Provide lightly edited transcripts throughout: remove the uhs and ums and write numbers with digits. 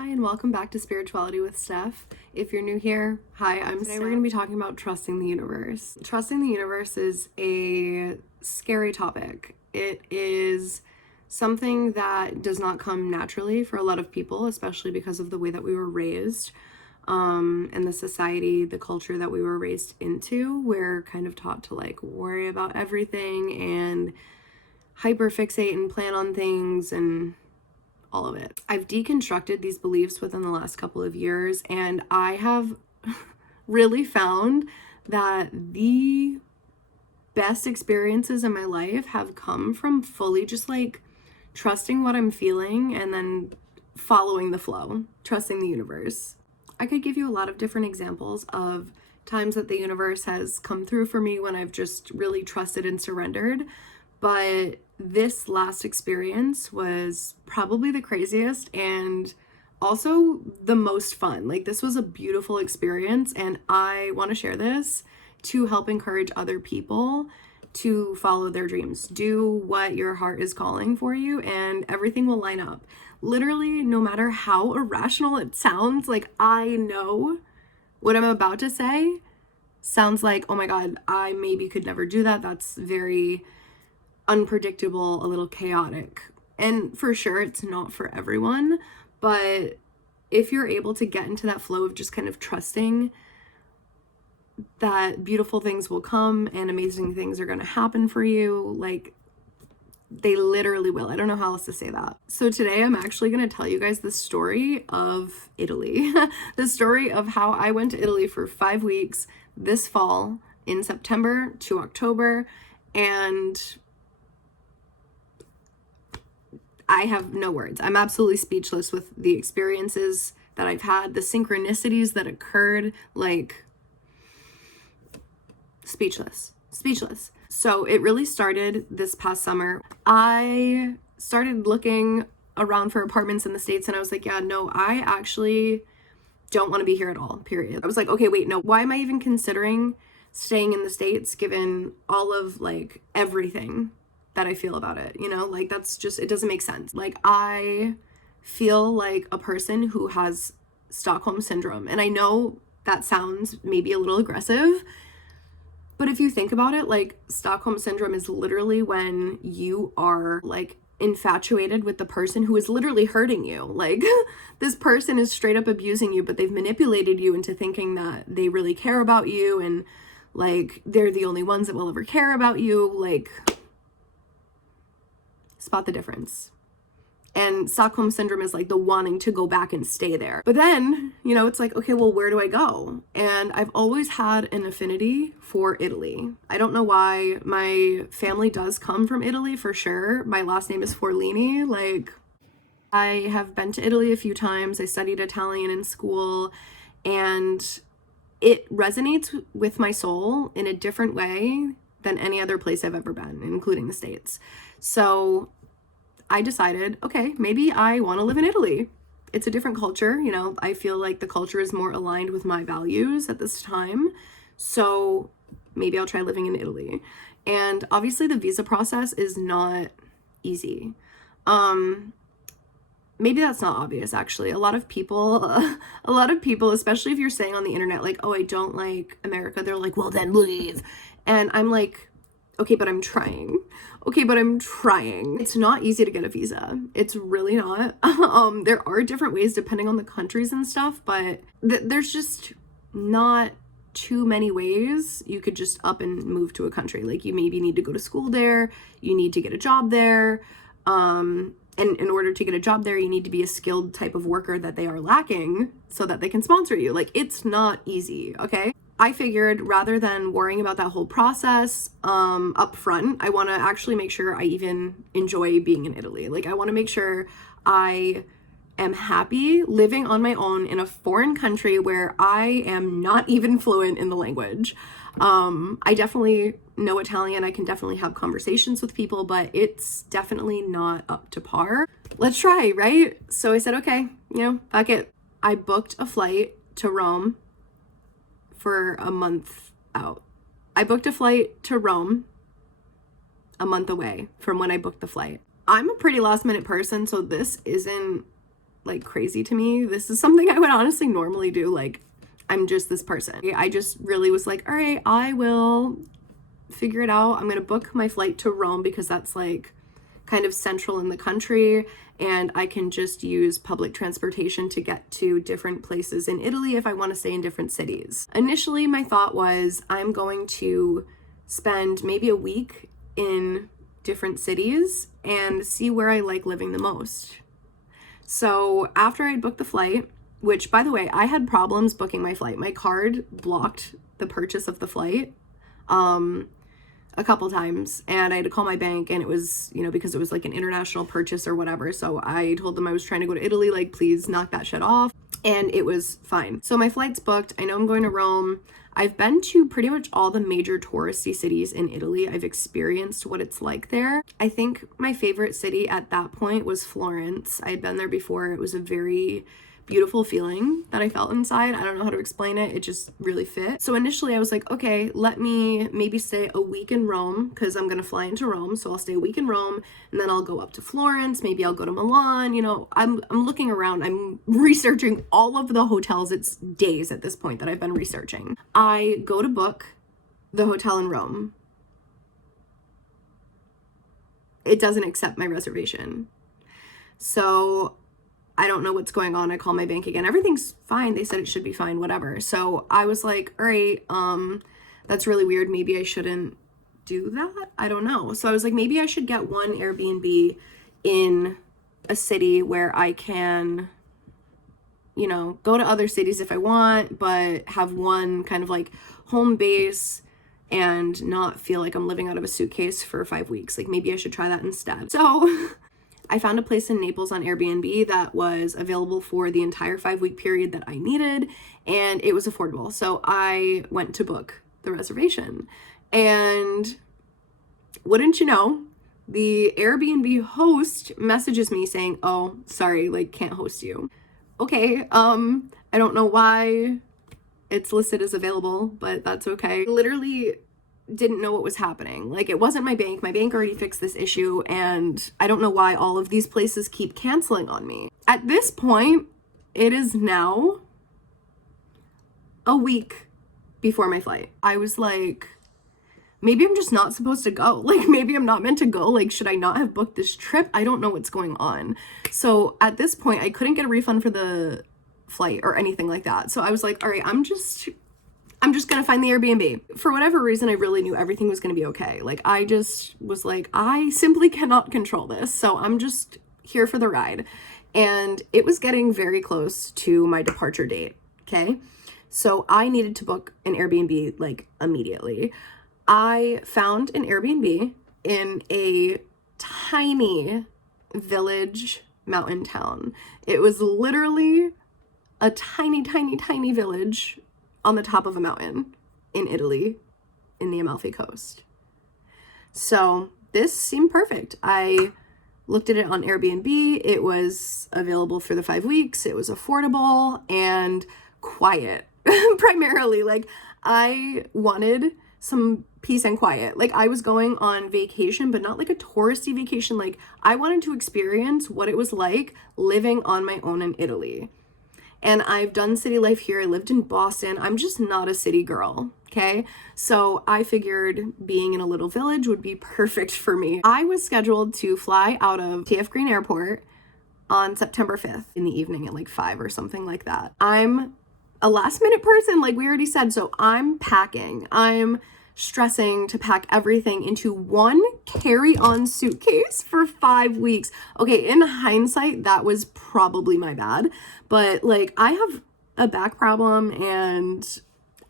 Hi, and welcome back to Spirituality with Steph. If you're new here, hi, I'm Today Steph. We're going to be talking about trusting the universe. Trusting the universe is a scary topic. It is something that does not come naturally for a lot of people, especially because of the way that we were raised, and the society, the culture that we were raised into. We're kind of taught to worry about everything and hyperfixate and plan on things and all of it. I've deconstructed these beliefs within the last couple of years, and I have really found that the best experiences in my life have come from fully just trusting what I'm feeling and then following the flow, trusting the universe. I could give you a lot of different examples of times that the universe has come through for me when I've just really trusted and surrendered. But this last experience was probably the craziest and also the most fun. This was a beautiful experience, and I want to share this to help encourage other people to follow their dreams. Do what your heart is calling for you, and everything will line up. Literally, no matter how irrational it sounds, I know what I'm about to say sounds like, oh my God, I maybe could never do that. That's very unpredictable, a little chaotic. And for sure, it's not for everyone. But if you're able to get into that flow of just kind of trusting that beautiful things will come and amazing things are going to happen for you, they literally will. I don't know how else to say that. So today I'm actually going to tell you guys the story of Italy. The story of how I went to Italy for 5 weeks this fall in September to October, and I have no words. I'm absolutely speechless with the experiences that I've had, the synchronicities that occurred, speechless. So it really started this past summer. I started looking around for apartments in the States, and I was like, yeah, no, I actually don't want to be here at all, period. I was like, okay, wait, no, why am I even considering staying in the States given all of everything that I feel about it, that's just, it doesn't make sense. I feel like a person who has Stockholm syndrome, and I know that sounds maybe a little aggressive, but if you think about it, Stockholm syndrome is literally when you are infatuated with the person who is literally hurting you. This person is straight up abusing you, but they've manipulated you into thinking that they really care about you, and they're the only ones that will ever care about you. Spot the difference. And Stockholm syndrome is the wanting to go back and stay there. But then, it's okay, well, where do I go? And I've always had an affinity for Italy. I don't know why. My family does come from Italy for sure. My last name is Forlini. I have been to Italy a few times. I studied Italian in school, and it resonates with my soul in a different way than any other place I've ever been, including the States. So I decided, okay, maybe I want to live in Italy. It's a different culture. I feel like the culture is more aligned with my values at this time. So maybe I'll try living in Italy. And obviously the visa process is not easy. Maybe that's not obvious, actually. A lot of people, especially if you're saying on the internet, oh, I don't like America, they're like, well, then leave. And I'm like, okay, but I'm trying. It's not easy to get a visa. It's really not. There are different ways depending on the countries and stuff, but there's just not too many ways you could just up and move to a country. You maybe need to go to school there, you need to get a job there, and in order to get a job there, you need to be a skilled type of worker that they are lacking so that they can sponsor you. It's not easy, okay? I figured rather than worrying about that whole process up front, I want to actually make sure I even enjoy being in Italy. I want to make sure I am happy living on my own in a foreign country where I am not even fluent in the language. I definitely know Italian. I can definitely have conversations with people, but it's definitely not up to par. Let's try, right? So I said, okay, fuck it. I booked a flight to Rome for a month out. I booked a flight to Rome a month away from when I booked the flight. I'm a pretty last minute person, so this isn't like crazy to me. This is something I would honestly normally do. Like, I'm just this person. I just really was like, all right, I will figure it out. I'm gonna book my flight to Rome because that's like kind of central in the country, and I can just use public transportation to get to different places in Italy if I want to stay in different cities. Initially, my thought was I'm going to spend maybe a week in different cities and see where I like living the most. So after I'd booked the flight, which by the way, I had problems booking my flight. My card blocked the purchase of the flight a couple times, and I had to call my bank, and it was, you know, because it was like an international purchase or whatever. So I told them I was trying to go to Italy, like, please knock that shit off. And it was fine. So my flight's booked. I know I'm going to Rome. I've been to pretty much all the major touristy cities in Italy. I've experienced what it's like there. I think my favorite city at that point was Florence. I had been there before. It was a very beautiful feeling that I felt inside. I don't know how to explain it. It just really fit. So initially I was like, okay, let me maybe stay a week in Rome because I'm going to fly into Rome. So I'll stay a week in Rome and then I'll go up to Florence. Maybe I'll go to Milan. You know, I'm looking around. I'm researching all of the hotels. It's days at this point that I've been researching. I go to book the hotel in Rome. It doesn't accept my reservation. So I don't know what's going on. I call my bank again. Everything's fine. They said it should be fine, whatever. So I was like, all right, that's really weird. Maybe I shouldn't do that. I don't know. So I was like, maybe I should get one Airbnb in a city where I can, you know, go to other cities if I want, but have one kind of like home base and not feel like I'm living out of a suitcase for 5 weeks. Like, maybe I should try that instead. So I found a place in Naples on Airbnb that was available for the entire 5-week period that I needed, and it was affordable. So I went to book the reservation, and wouldn't you know, the Airbnb host messages me saying, oh, sorry, like, can't host you. Okay, I don't know why it's listed as available, but that's okay. Literally didn't know what was happening. Like, it wasn't my bank. My bank already fixed this issue, and I don't know why all of these places keep canceling on me. At this point, it is now a week before my flight. I was like, maybe I'm just not supposed to go. Like, maybe I'm not meant to go. Like, should I not have booked this trip? I don't know what's going on. So at this point, I couldn't get a refund for the flight or anything like that. So I was like, all right, I'm just gonna find the Airbnb. For whatever reason, I really knew everything was gonna be okay. Like, I just was like, I simply cannot control this, so I'm just here for the ride. And it was getting very close to my departure date, okay? So I needed to book an Airbnb, like, immediately. I found an Airbnb in a tiny village mountain town. It was literally a tiny, tiny, tiny village on the top of a mountain in Italy, in the Amalfi Coast. So this seemed perfect. I looked at it on Airbnb. It was available for the 5 weeks. It was affordable and quiet, primarily. Like, I wanted some peace and quiet. Like, I was going on vacation, but not like a touristy vacation. Like, I wanted to experience what it was like living on my own in Italy. And I've done city life here. I lived in Boston. I'm just not a city girl, okay? So I figured being in a little village would be perfect for me. I was scheduled to fly out of TF Green Airport on September 5th in the evening at like 5 or something like that. I'm a last minute person, like we already said, so I'm packing. I'm stressing to pack everything into one carry-on suitcase for 5 weeks. Okay, in hindsight, that was probably my bad, but like, I have a back problem and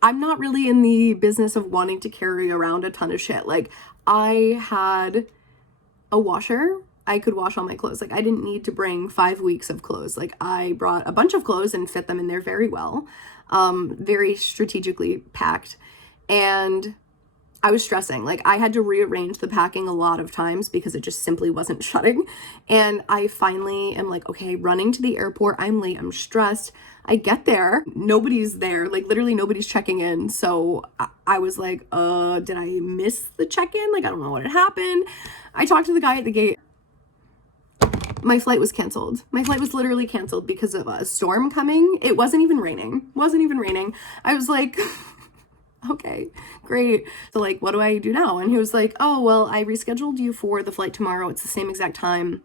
I'm not really in the business of wanting to carry around a ton of shit. Like, I had a washer. I could wash all my clothes. Like, I didn't need to bring 5 weeks of clothes. Like, I brought a bunch of clothes and fit them in there very well, very strategically packed. And I was stressing. Like, I had to rearrange the packing a lot of times because it just simply wasn't shutting. And I finally am like, okay, running to the airport. I'm late. I'm stressed. I get there. Nobody's there. Like, literally nobody's checking in. So I was like, did I miss the check-in? Like, I don't know what had happened. I talked to the guy at the gate. my flight was canceled. My flight was literally canceled because of a storm coming. It wasn't even raining. I was like, okay, great. So like, what do I do now? And he was like, oh, well, I rescheduled you for the flight tomorrow. It's the same exact time.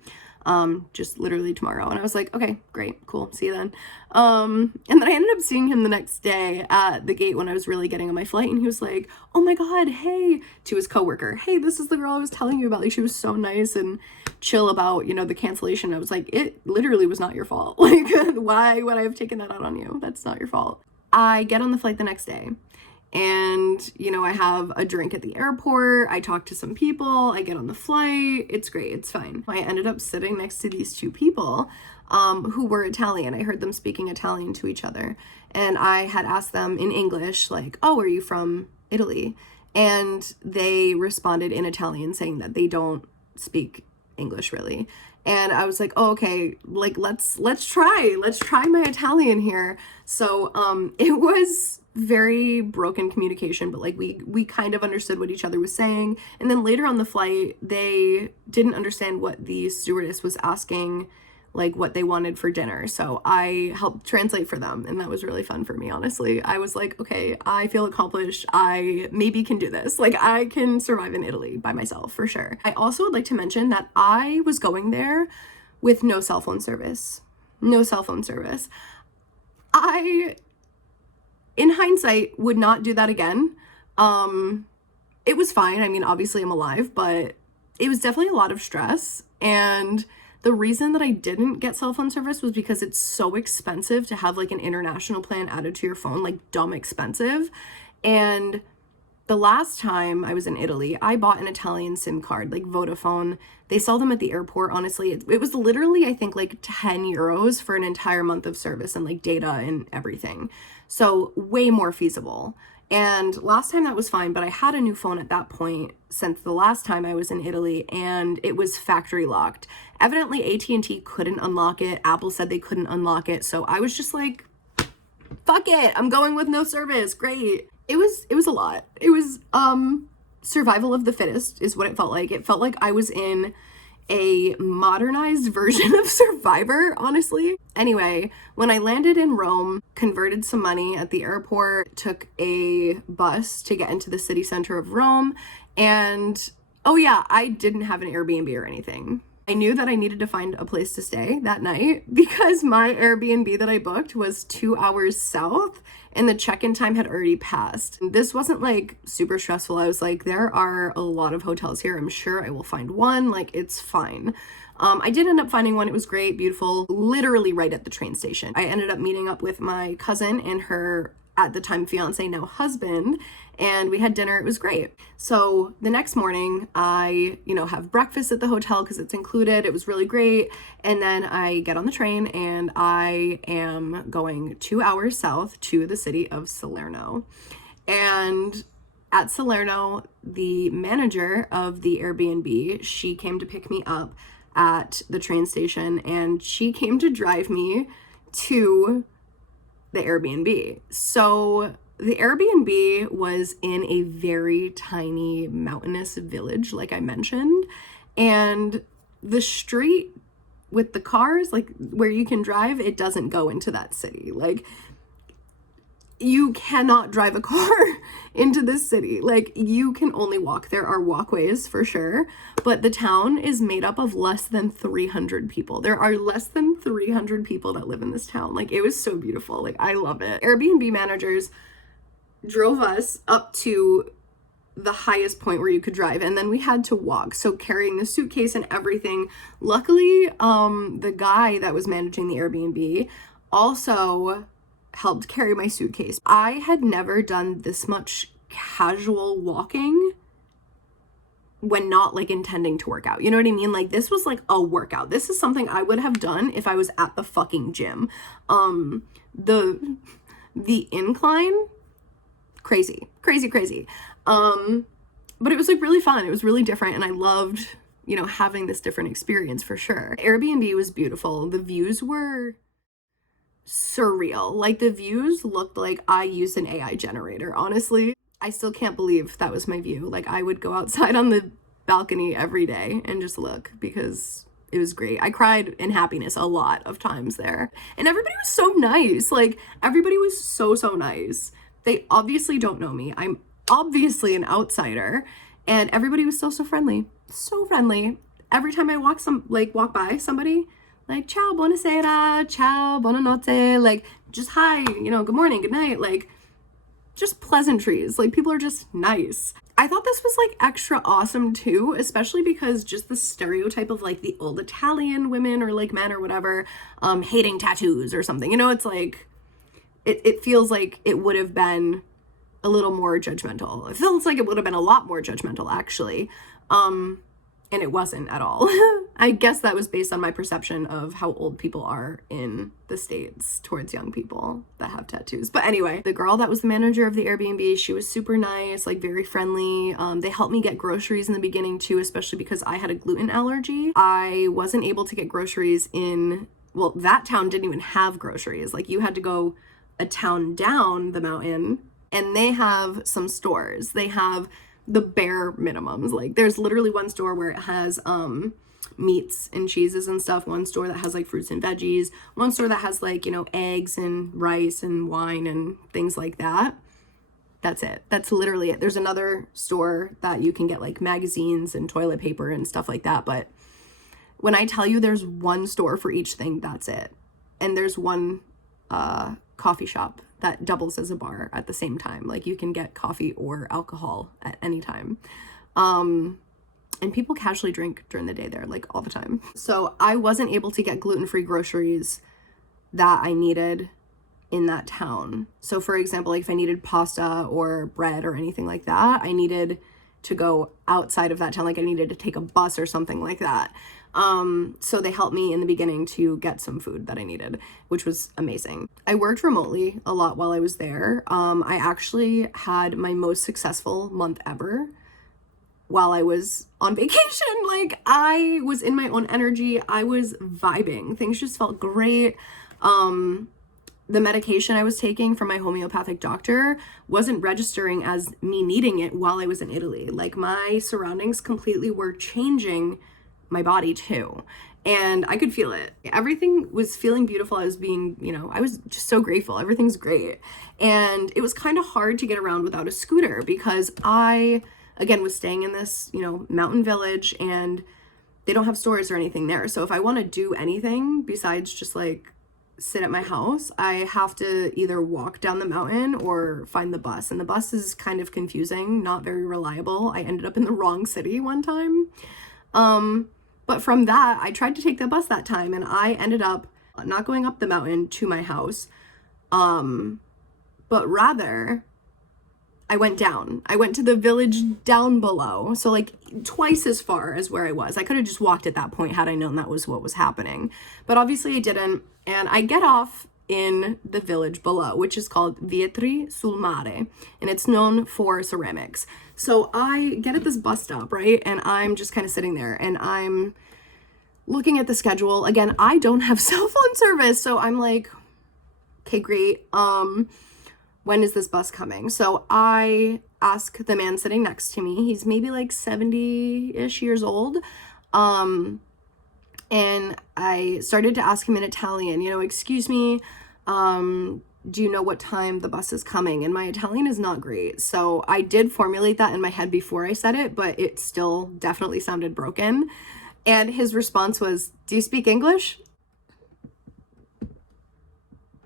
Just literally tomorrow. And I was like, okay, great, cool, see you then. And then I ended up seeing him the next day at the gate when I was really getting on my flight, and he was like, oh my god, hey, to his coworker, hey, this is the girl I was telling you about. Like, she was so nice and chill about, you know, the cancellation. I was like, it literally was not your fault. Like, why would I have taken that out on you? That's not your fault. I get on the flight the next day, and, you know, I have a drink at the airport, I talk to some people, I get on the flight, it's great, it's fine. I ended up sitting next to these two people who were Italian. I heard them speaking Italian to each other, and I had asked them in English, like, oh, are you from Italy? And they responded in Italian saying that they don't speak English really. And I was like, oh, okay, like, let's try my Italian here. So it was very broken communication, but like we kind of understood what each other was saying. And then later on the flight, they didn't understand what the stewardess was asking, like what they wanted for dinner. So I helped translate for them, and that was really fun for me, honestly. I was like, okay, I feel accomplished. I maybe can do this. Like, I can survive in Italy by myself for sure. I also would like to mention that I was going there with no cell phone service. I, in hindsight, would not do that again. It was fine. I mean, obviously I'm alive, but it was definitely a lot of stress. And the reason that I didn't get cell phone service was because it's so expensive to have like an international plan added to your phone, like dumb expensive. And the last time I was in Italy, I bought an Italian SIM card, like Vodafone. They sell them at the airport, honestly. It was literally, I think, like 10 euros for an entire month of service and like data and everything. So way more feasible. And last time that was fine, but I had a new phone at that point since the last time I was in Italy, and it was factory locked. Evidently AT&T couldn't unlock it. Apple said they couldn't unlock it. So I was just like, fuck it, I'm going with no service. Great. It was a lot. It was survival of the fittest is what it felt like. It felt like I was in a modernized version of Survivor, honestly. Anyway, when I landed in Rome, converted some money at the airport, took a bus to get into the city center of Rome, and oh yeah, I didn't have an Airbnb or anything. I knew that I needed to find a place to stay that night because my Airbnb that I booked was 2 hours south and the check-in time had already passed. This wasn't like super stressful. I was like, there are a lot of hotels here. I'm sure I will find one. Like, it's fine. I did end up finding one. It was great, beautiful, literally right at the train station. I ended up meeting up with my cousin and her, at the time, fiance, now husband, and we had dinner. It was great. So the next morning I, have breakfast at the hotel because it's included. It was really great. And then I get on the train and I am going 2 hours south to the city of Salerno. And at Salerno, the manager of the Airbnb, she came to pick me up at the train station, and she came to drive me to the Airbnb. So the Airbnb was in a very tiny mountainous village, like I mentioned, and the street with the cars, like where you can drive, it doesn't go into that city. Like, you cannot drive a car into this city. Like, you can only walk. There are walkways for sure, but the town is made up of less than 300 people. There are less than 300 people that live in this town. Like, it was so beautiful. Like, I love it. Airbnb managers drove us up to the highest point where you could drive, and then we had to walk. So carrying the suitcase and everything. Luckily, the guy that was managing the Airbnb also helped carry my suitcase. I had never done this much casual walking when not like intending to work out. You know what I mean? Like, this was like a workout. This is something I would have done if I was at the fucking gym. The incline, crazy. But it was like really fun. It was really different, and I loved, having this different experience for sure. Airbnb was beautiful. The views were surreal. Like, the views looked like I used an AI generator, honestly. I still can't believe that was my view. Like, I would go outside on the balcony every day and just look because was great. I cried in happiness a lot of times there. And everybody was so nice. Like, everybody was so nice. They obviously don't know me. I'm obviously an outsider. And everybody was so friendly. So friendly. Every time I walk by somebody, like, ciao, buonasera, ciao, buonanotte, like, just hi, you know, good morning, good night, like, just pleasantries. Like, people are just nice. I thought this was like extra awesome too, especially because just the stereotype of like the old Italian women or like men or whatever, hating tattoos or something, you know, it's like, it feels like it would have been a little more judgmental. It feels like it would have been a lot more judgmental, actually. And it wasn't at all. I guess that was based on my perception of how old people are in the States towards young people that have tattoos. But anyway, the girl that was the manager of the Airbnb, she was super nice, like very friendly. They helped me get groceries in the beginning too, especially because I had a gluten allergy. I wasn't able to get groceries well, that town didn't even have groceries. Like, you had to go a town down the mountain, and they have some stores. They have the bare minimums. Like, there's literally one store where it has meats and cheeses and stuff, one store that has like fruits and veggies, one store that has like, you know, eggs and rice and wine and things like that. That's it. That's literally it. There's another store that you can get like magazines and toilet paper and stuff like that, but when I tell you there's one store for each thing, that's it. And there's one coffee shop that doubles as a bar at the same time. Like, you can get coffee or alcohol at any time. And people casually drink during the day there, like all the time. So I wasn't able to get gluten-free groceries that I needed in that town. So for example, like if I needed pasta or bread or anything like that, I needed to go outside of that town. Like, I needed to take a bus or something like that. So they helped me in the beginning to get some food that I needed, which was amazing. I worked remotely a lot while I was there. I actually had my most successful month ever while I was on vacation. Like, I was in my own energy. I was vibing. Things just felt great. The medication I was taking from my homeopathic doctor wasn't registering as me needing it while I was in Italy. Like, my surroundings completely were changing my body too, and I could feel it. Everything was feeling beautiful. I was being, you know, I was just so grateful. Everything's great. And it was kind of hard to get around without a scooter because I, again, was staying in this, you know, mountain village, and they don't have stores or anything there. So if I want to do anything besides just like sit at my house, I have to either walk down the mountain or find the bus. And the bus is kind of confusing, not very reliable. I ended up in the wrong city one time. But from that, I tried to take the bus that time, and I ended up not going up the mountain to my house, but rather I went down. I went to the village down below, so like twice as far as where I was. I could have just walked at that point had I known that was what was happening, but obviously I didn't, and I get off in the village below, which is called Vietri sul Mare, and it's known for ceramics. So I get at this bus stop, right? And I'm just kind of sitting there, and I'm looking at the schedule. Again, I don't have cell phone service, so I'm like, okay, great. When is this bus coming? So I ask the man sitting next to me. He's maybe like 70-ish years old. And I started to ask him in Italian, you know, excuse me, do you know what time the bus is coming? And my Italian is not great. So I did formulate that in my head before I said it, but it still definitely sounded broken. And his response was, do you speak English?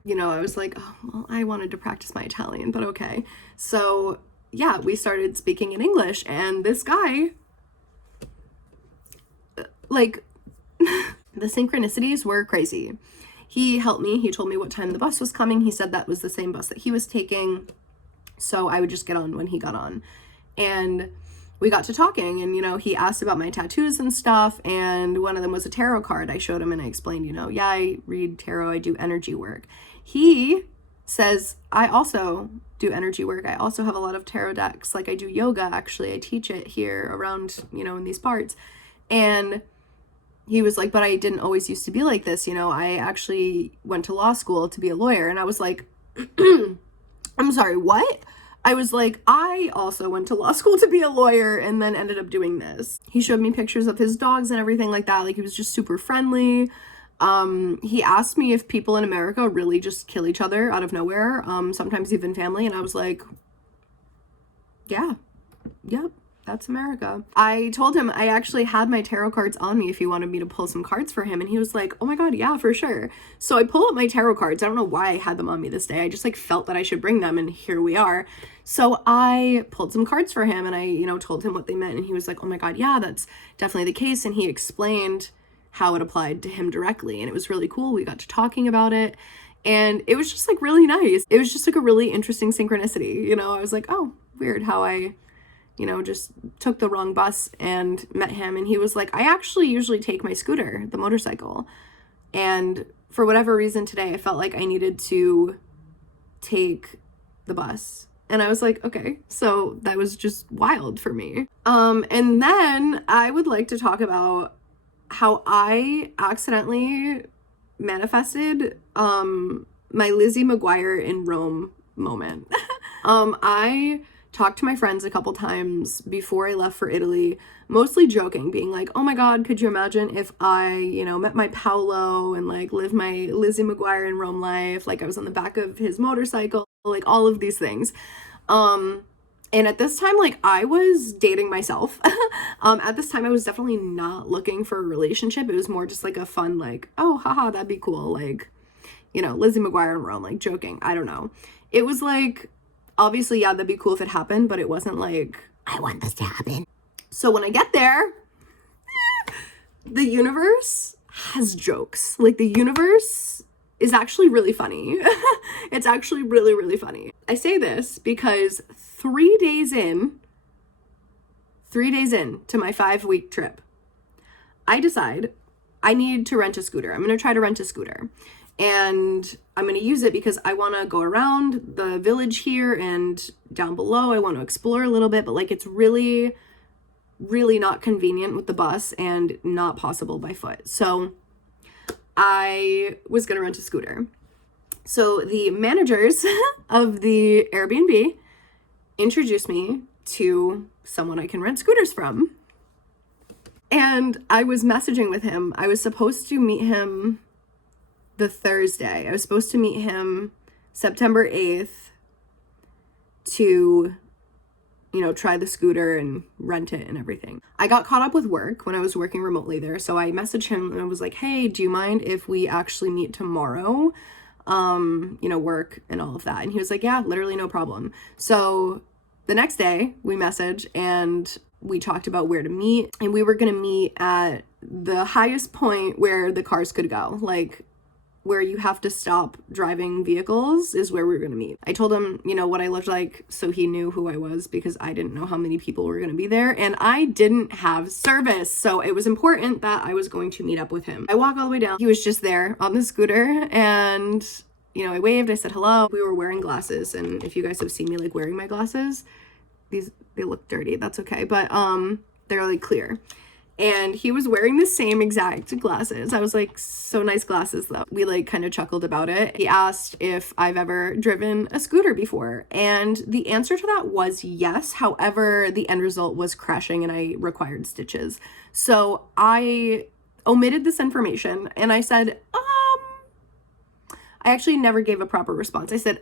You know, I was like, oh, well, I wanted to practice my Italian, but okay. So yeah, we started speaking in English, and this guy, like, the synchronicities were crazy. He helped me. He told me what time the bus was coming. He said that was the same bus that he was taking, so I would just get on when he got on. And we got to talking, and, you know, he asked about my tattoos and stuff, and one of them was a tarot card. I showed him, and I explained, you know, yeah, I read tarot, I do energy work. He says, I also do energy work. I also have a lot of tarot decks. Like, I do yoga, actually. I teach it here around, you know, in these parts. And he was like, but I didn't always used to be like this. You know, I actually went to law school to be a lawyer. And I was like, I'm sorry, what? I was like, I also went to law school to be a lawyer and then ended up doing this. He showed me pictures of his dogs and everything like that. Like, he was just super friendly. He asked me if people in America really just kill each other out of nowhere, sometimes even family, and I was like, yeah, yep, that's America. I told him I actually had my tarot cards on me if he wanted me to pull some cards for him, and he was like, oh my god, yeah, for sure. So I pull up my tarot cards. I don't know why I had them on me this day. I just like felt that I should bring them, and here we are. So I pulled some cards for him, and I, told him what they meant, and he was like, oh my god, yeah, that's definitely the case, and he explained how it applied to him directly, and it was really cool. We got to talking about it, and it was just like really nice. It was just like a really interesting synchronicity. I was like, oh, weird how I just took the wrong bus and met him. And he was like, I actually usually take my scooter, the motorcycle. And for whatever reason today, I felt like I needed to take the bus. And I was like, okay, so that was just wild for me. And then I would like to talk about how I accidentally manifested my Lizzie McGuire in Rome moment. I talked to my friends a couple times before I left for Italy, mostly joking, being like, oh my god, could you imagine if I, met my Paolo and like lived my Lizzie McGuire in Rome life, like I was on the back of his motorcycle, like all of these things. And at this time, like, I was dating myself. At this time, I was definitely not looking for a relationship. It was more just like a fun, like, oh, haha, that'd be cool. Like, Lizzie McGuire in Rome, like, joking. I don't know. It was like, obviously, yeah, that'd be cool if it happened, but it wasn't like, I want this to happen. So when I get there, the universe has jokes. Like, the universe is actually really funny. It's actually really, really funny. I say this because 3 days in to my 5-week trip, I decide I need to rent a scooter. I'm going to try to rent a scooter. And I'm going to use it because I want to go around the village here and down below. I want to explore a little bit, but like it's really, really not convenient with the bus and not possible by foot. So I was going to rent a scooter. So the managers of the Airbnb introduced me to someone I can rent scooters from. And I was messaging with him. I was supposed to meet him the Thursday. I was supposed to meet him September 8th to, try the scooter and rent it and everything. I got caught up with work when I was working remotely there. So I messaged him and I was like, hey, do you mind if we actually meet tomorrow? Work and all of that. And he was like, yeah, literally no problem. So the next day we messaged and we talked about where to meet, and we were going to meet at the highest point where the cars could go, like where you have to stop driving vehicles is where we were going to meet. I told him, what I looked like, so he knew who I was, because I didn't know how many people were going to be there, and I didn't have service, so it was important that I was going to meet up with him. I walk all the way down. He was just there on the scooter, and I waved, I said hello. We were wearing glasses, and if you guys have seen me like wearing my glasses, they look dirty, that's okay, but they're like clear. And he was wearing the same exact glasses. I was like, so nice glasses though. We like kind of chuckled about it. He asked if I've ever driven a scooter before. And the answer to that was yes. However, the end result was crashing and I required stitches. So I omitted this information and I said, I actually never gave a proper response. I said,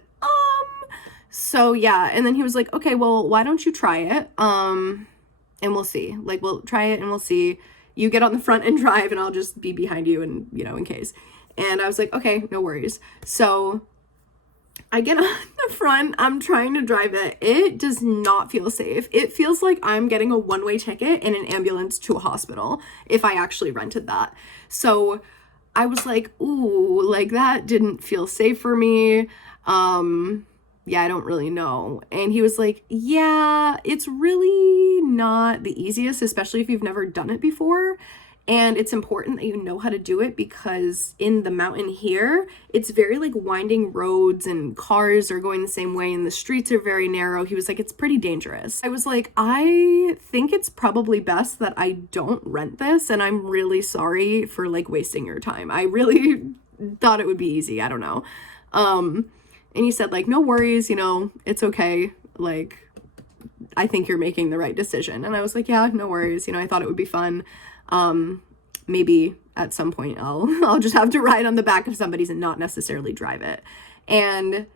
so yeah. And then he was like, okay, well, why don't you try it? And we'll see. Like, we'll try it and we'll see. You get on the front and drive and I'll just be behind you and, in case. And I was like, okay, no worries. So I get on the front. I'm trying to drive it. It does not feel safe. It feels like I'm getting a one-way ticket in an ambulance to a hospital if I actually rented that. So I was like, ooh, like that didn't feel safe for me. Yeah, I don't really know. And he was like, yeah, it's really not the easiest, especially if you've never done it before. And it's important that you know how to do it because in the mountain here, it's very like winding roads and cars are going the same way and the streets are very narrow. He was like, it's pretty dangerous. I was like, I think it's probably best that I don't rent this. And I'm really sorry for like wasting your time. I really thought it would be easy. I don't know. And he said like, no worries, it's okay. like, I think you're making the right decision. And I was like, yeah, no worries. You know, I thought it would be fun. Maybe at some point I'll just have to ride on the back of somebody's and not necessarily drive it. And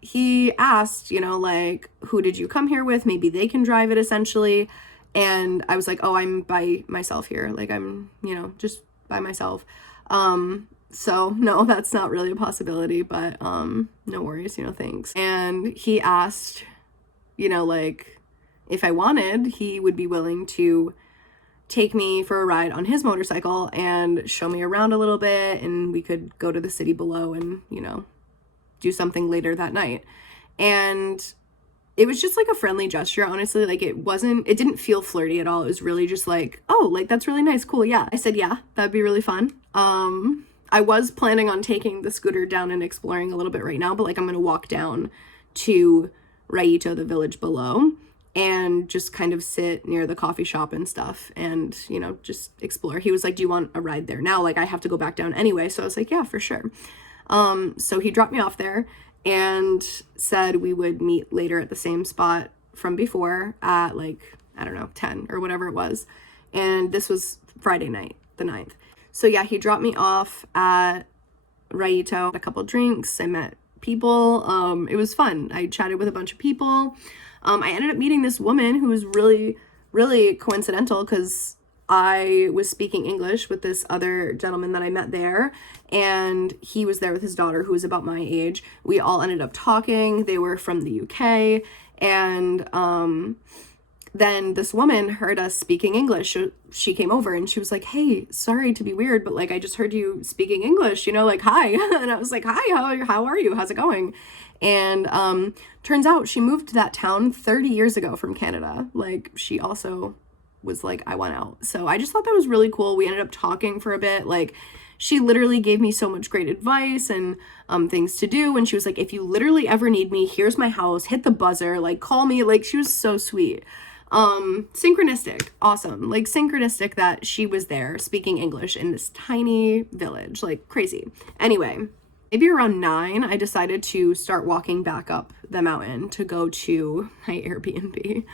he asked, you know, like, who did you come here with? Maybe they can drive it, essentially. And I was like, oh, I'm by myself here. Like, I'm, you know, just by myself. So no, that's not really a possibility, but no worries, you know, thanks. And he asked, you know, like, if I wanted, he would be willing to take me for a ride on his motorcycle and show me around a little bit, and we could go to the city below and, you know, do something later that night. And it was just like a friendly gesture, honestly. Like, it didn't feel flirty at all. It was really just like, oh, like, that's really nice, cool, yeah. I said, yeah, that'd be really fun. I was planning on taking the scooter down and exploring a little bit right now, but like, I'm gonna walk down to Rayito, the village below, and just kind of sit near the coffee shop and stuff and, you know, just explore. He was like, do you want a ride there now? Like, I have to go back down anyway. So I was like, yeah, for sure. So he dropped me off there and said we would meet later at the same spot from before at, like, I don't know, 10 or whatever it was. And this was Friday night, the 9th. So yeah, he dropped me off at Rayito, a couple drinks. I met people. It was fun. I chatted with a bunch of people. I ended up meeting this woman who was really, really coincidental, because I was speaking English with this other gentleman that I met there, and he was there with his daughter, who was about my age. We all ended up talking. They were from the UK, and then this woman heard us speaking English. She came over and she was like, hey, sorry to be weird, but like, I just heard you speaking English, you know, like, hi. And I was like, hi, how are you? How's it going? And turns out she moved to that town 30 years ago from Canada. Like, she also was like, I want out. So I just thought that was really cool. We ended up talking for a bit. Like, she literally gave me so much great advice and things to do. And she was like, if you literally ever need me, here's my house, hit the buzzer, like, call me. Like, she was so sweet. Synchronistic, awesome. Like, synchronistic that she was there speaking English in this tiny village, like, crazy. Anyway, maybe around 9, I decided to start walking back up the mountain to go to my Airbnb.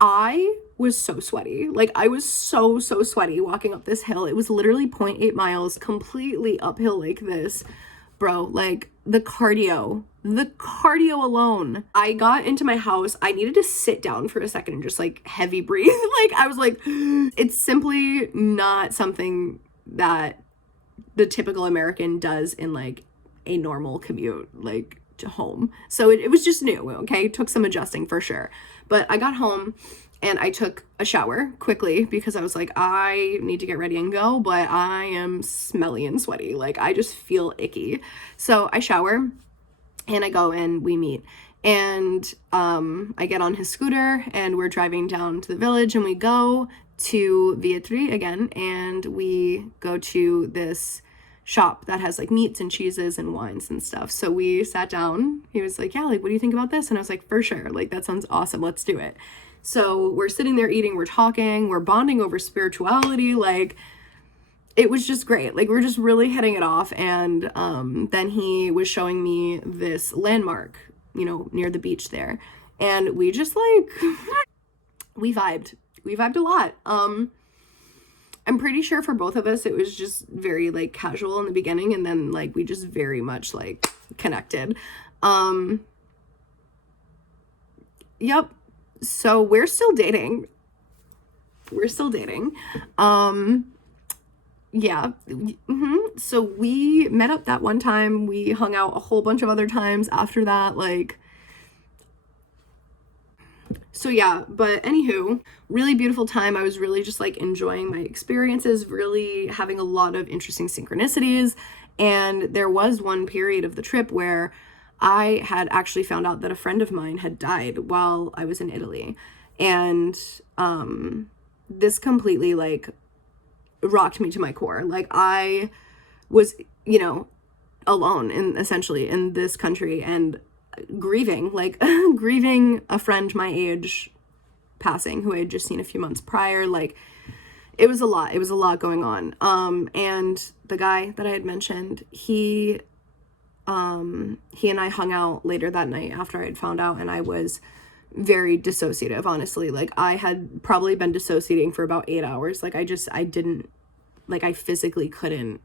I was so sweaty. Like, I was so sweaty walking up this hill. It was literally 0.8 miles, completely uphill like this. Bro, like, the cardio alone. I got into my house. I needed to sit down for a second and just, like, heavy breathe. Like, I was like, it's simply not something that the typical American does in, like, a normal commute, like, to home. So it was just new, okay? It took some adjusting for sure. But I got home and I took a shower quickly because I was like, I need to get ready and go, but I am smelly and sweaty. Like, I just feel icky. So I shower and I go and we meet. And I get on his scooter and we're driving down to the village, and we go to Vietri again, and we go to this shop that has like meats and cheeses and wines and stuff. So we sat down. He was like, yeah, like, what do you think about this? And I was like, for sure, like, that sounds awesome, let's do it. So we're sitting there eating, we're talking, we're bonding over spirituality. Like, it was just great. Like, we're just really hitting it off. And then he was showing me this landmark, you know, near the beach there, and we just, like, we vibed a lot. I'm pretty sure for both of us, it was just very, like, casual in the beginning, and then, like, we just very much, like, connected. Yep. So we're still dating. Yeah. So we met up that one time. We hung out a whole bunch of other times after that, like, so yeah, but anywho, really beautiful time. I was really just, like, enjoying my experiences, really having a lot of interesting synchronicities. And there was one period of the trip where I had actually found out that a friend of mine had died while I was in Italy. And this completely, like, rocked me to my core. Like, I was, you know, alone essentially in this country, and grieving a friend my age passing, who I had just seen a few months prior. Like, it was a lot going on. And the guy that I had mentioned, he He and I hung out later that night after I had found out, and I was very dissociative, honestly. Like, I had probably been dissociating for about 8 hours. Like, I didn't, like, I physically couldn't,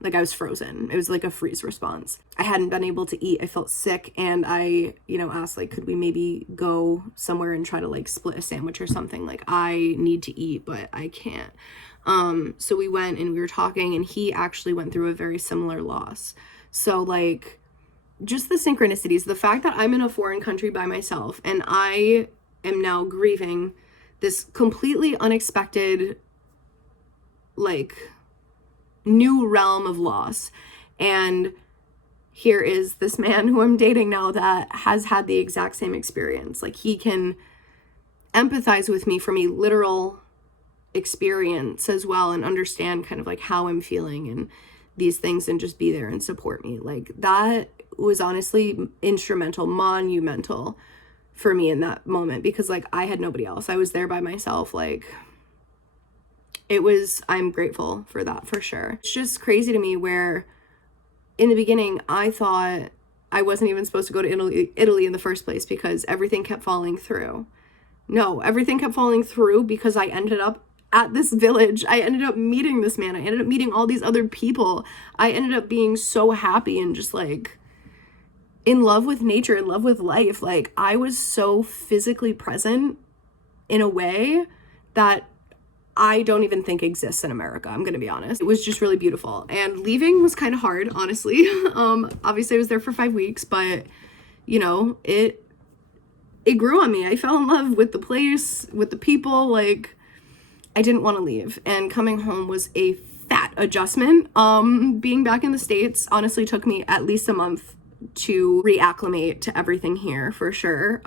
like, I was frozen. It was like a freeze response. I hadn't been able to eat. I felt sick, and I, asked, like, could we maybe go somewhere and try to, like, split a sandwich or something? Like, I need to eat, but I can't. So we went and we were talking, and he actually went through a very similar loss. So, like, just the synchronicities, the fact that I'm in a foreign country by myself and I am now grieving this completely unexpected, like, new realm of loss. And here is this man who I'm dating now that has had the exact same experience. Like, he can empathize with me from a literal experience as well, and understand kind of like how I'm feeling and these things, and just be there and support me. Like, that was honestly instrumental, monumental for me in that moment, because like I had nobody else. I was there by myself. Like, I'm grateful for that for sure. It's just crazy to me where in the beginning I thought I wasn't even supposed to go to Italy in the first place because everything kept falling through. No, everything kept falling through because I ended up at this village. I ended up meeting this man. I ended up meeting all these other people. I ended up being so happy and just like in love with nature, in love with life. Like, I was so physically present in a way that I don't even think exists in America, I'm gonna be honest. It was just really beautiful. And leaving was kind of hard, honestly. Obviously I was there for 5 weeks, but it grew on me. I fell in love with the place, with the people. Like, I didn't want to leave, and coming home was a fat adjustment. Being back in the States honestly took me at least a month to reacclimate to everything here, for sure.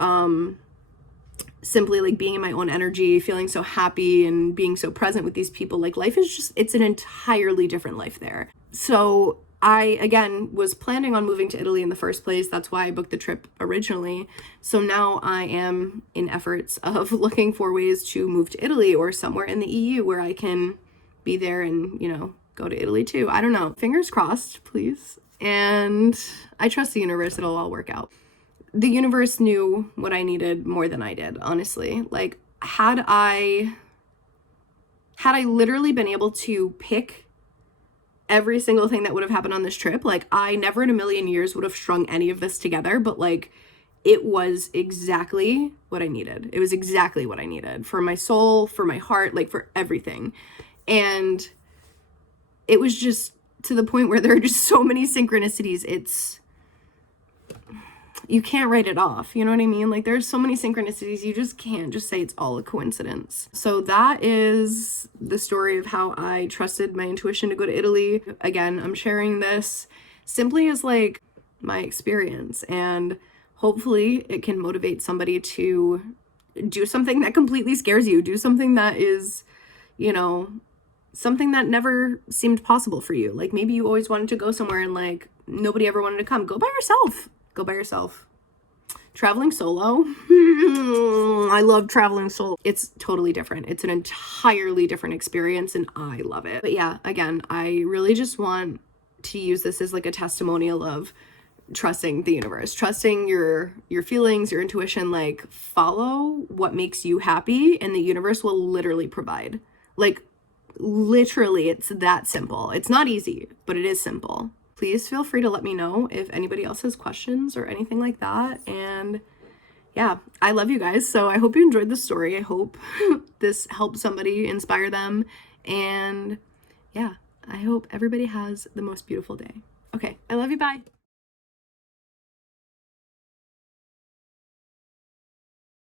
Simply like being in my own energy, feeling so happy and being so present with these people. Like, life is just, it's an entirely different life there. So I, again, was planning on moving to Italy in the first place. That's why I booked the trip originally. So now I am in efforts of looking for ways to move to Italy or somewhere in the EU where I can be there and, go to Italy too. I don't know. Fingers crossed, please. And I trust the universe, it'll all work out. The universe knew what I needed more than I did, honestly. Like, had I literally been able to pick every single thing that would have happened on this trip, like, I never in a million years would have strung any of this together, but like, it was exactly what I needed. It was exactly what I needed for my soul, for my heart, like, for everything. And it was just to the point where there are just so many synchronicities. You can't write it off. You know what I mean? Like, there's so many synchronicities. You just can't just say it's all a coincidence. So that is the story of how I trusted my intuition to go to Italy. Again, I'm sharing this simply as like my experience, and hopefully it can motivate somebody to do something that completely scares you. Do something that is, something that never seemed possible for you. Like, maybe you always wanted to go somewhere and like nobody ever wanted to come. Go by yourself. Go by yourself. Traveling solo. I love traveling solo. It's totally different. It's an entirely different experience, and I love it. But yeah, again, I really just want to use this as like a testimonial of trusting the universe, trusting your feelings, your intuition. Like, follow what makes you happy, and the universe will literally provide. Like, literally, it's that simple. It's not easy, but it is simple. Please feel free to let me know if anybody else has questions or anything like that. And yeah, I love you guys. So I hope you enjoyed the story. I hope this helped somebody, inspire them. And yeah, I hope everybody has the most beautiful day. Okay, I love you. Bye.